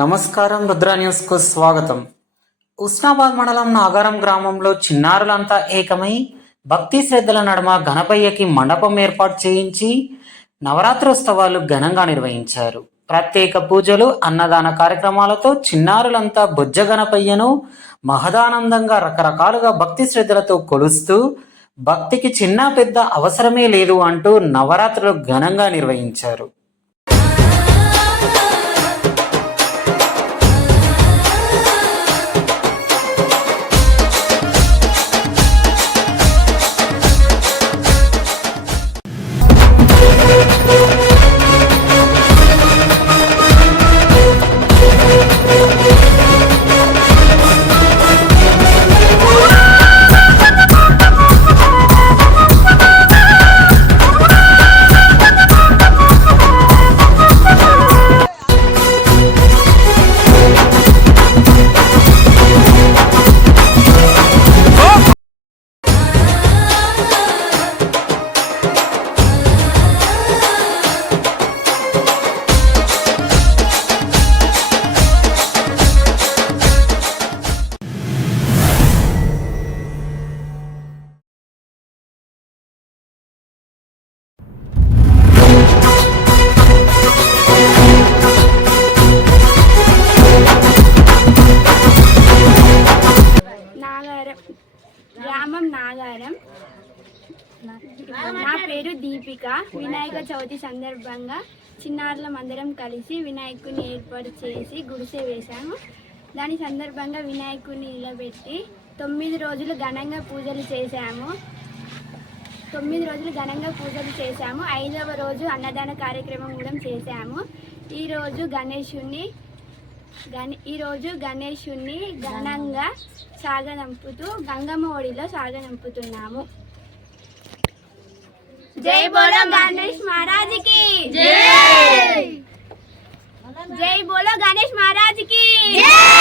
నమస్కారం, రుద్ర న్యూస్ కు స్వాగతం. ఉస్నాబాద్ మండలం నాగారం గ్రామంలో చిన్నారులంతా ఏకమై భక్తి శ్రద్ధల నడుమ గణపయ్యకి మండపం ఏర్పాటు చేయించి నవరాత్రోత్సవాలు ఘనంగా నిర్వహించారు. ప్రత్యేక పూజలు, అన్నదాన కార్యక్రమాలతో చిన్నారులంతా బొజ్జ గణపయ్యను మహదానందంగా రకరకాలుగా భక్తి శ్రద్ధలతో కొలుస్తూ భక్తికి చిన్న పెద్ద అవసరమే లేదు అంటూ నవరాత్రులు ఘనంగా నిర్వహించారు. గ్రామం నాగారం. నా పేరు దీపిక. వినాయక చవితి సందర్భంగా చిన్నారులం అందరం కలిసి వినాయకుని ఏర్పాటు చేసి గుడిసె వేశాము. దాని సందర్భంగా వినాయకుని నిలబెట్టి 9 రోజులు ఘనంగా పూజలు చేశాము. 9 రోజులు ఘనంగా పూజలు చేశాము. 5వ రోజు అన్నదాన కార్యక్రమం కూడా చేశాము. ఈరోజు గణేశుని ఘనంగా సాగనంపుతూ గంగమ్మ ఒడిలో సాగనంపుతున్నాము. జై బోలో గణేష్ మహారాజ్ కి జై. జై బోలో గణేష్ మహారాజ్ కి.